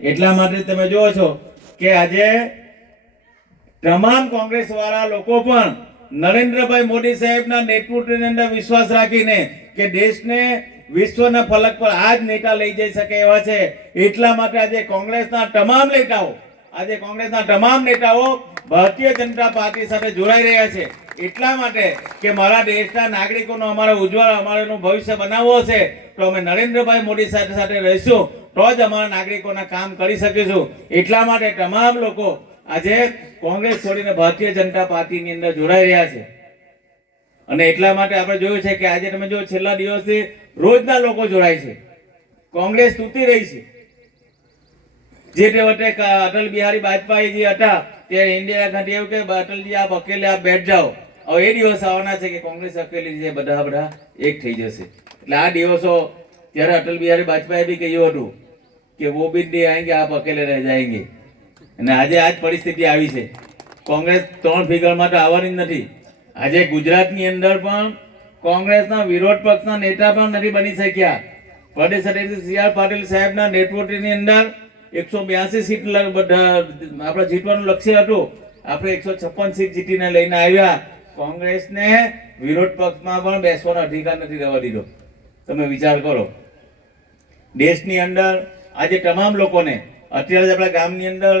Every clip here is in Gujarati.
એટલા માટે તમે જુઓ છો કે આજે તમામ કોંગ્રેસ વાળા લોકો પણ નરેન્દ્રભાઈ મોદી સાહેબના નેતૃત્વની અંદર વિશ્વાસ રાખીને કે દેશને વિશ્વના ફલક પર આ જ નેતા લઈ જઈ શકે એવા છે. એટલા માટે આજે કોંગ્રેસના તમામ નેતાઓ, આજે કોંગ્રેસના તમામ નેતાઓ ભારતીય જનતા પાર્ટી સાથે જોડાઈ રહ્યા છે. એટલા માટે કે મારા દેશના નાગરિકોનો અમારો ઉજ્જવળ, અમારાનું ભવિષ્ય બનાવવો છે, તો અમે નરેન્દ્રભાઈ મોદી સાથે સાથે રહીશું. તો જ અમારા નાગરિકોના કામ કરી શકીશું એટલા માટે તમામ લોકો આજે કોંગ્રેસ છોડીને ભારતીય જનતા પાર્ટીની અંદર જોડાઈ રહ્યા છે. અને એટલા માટે આપણે જોયું છે કે આજે તમે જો છેલ્લા દિવસથી રોજના લોકો જોડાય છે. કોંગ્રેસ તૂટી રહી છે. જે તે વખતે અટલ બિહારી વાજપેયીજી હતા ત્યારે ઇન્દિરા ગાંધી એવું કે અટલજી, આપ અકેલે આપ બેઠ જાઓ. હવે એ દિવસ આવવાના છે કે કોંગ્રેસ અકેલી છે બધા બધા એક થઈ જશે. એટલે આ દિવસો ત્યારે અટલ બિહારી વાજપેયી બી કહ્યું હતું कि वो भी डे आएंगे आप અકેલે रह जाएंगे અને આજે આજ પરિસ્થિતિ આવી છે. કોંગ્રેસ ત્રણ ફિગરમાં તો આવવાની જ નથી. આજે ગુજરાતની અંદર પણ કોંગ્રેસના વિરોધ પક્ષના નેતા પણ નથી બની શક્યા. પ્રદેશ અધ્યક્ષ સી આર પાટીલ સાહેબના નેતૃત્વની અંદર એકસો બ્યાસી સીટ આપણે જીતવાનું લક્ષ્ય હતું. આપણે એકસો છપ્પન સીટ જીતીને લઈને આવ્યા. કોંગ્રેસને વિરોધ પક્ષમાં પણ બેસવાનો અધિકાર નથી રહેવા દીધો. તમે વિચાર કરો. દેશની અંદર આજે તમામ લોકોને, અત્યારે આપણા ગામની અંદર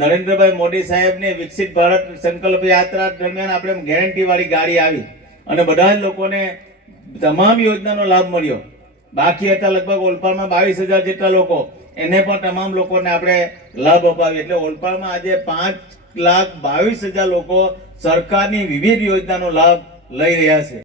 નરેન્દ્રભાઈ મોદી સાહેબને વિકસિત ભારત સંકલ્પ યાત્રા દરમિયાન આપણે ગેરંટીવાળી ગાડી આવી અને બધા જ લોકોને તમામ યોજનાનો લાભ મળ્યો. બાકી હતા લગભગ ઓલપાડમાં બાવીસ હજાર જેટલા લોકો, એને પણ તમામ લોકોને આપણે લાભ અપાવીએ એટલે ઓલપાડમાં આજે પાંચ લાખ બાવીસ હજાર લોકો સરકારની વિવિધ યોજનાનો લાભ લઈ રહ્યા છે.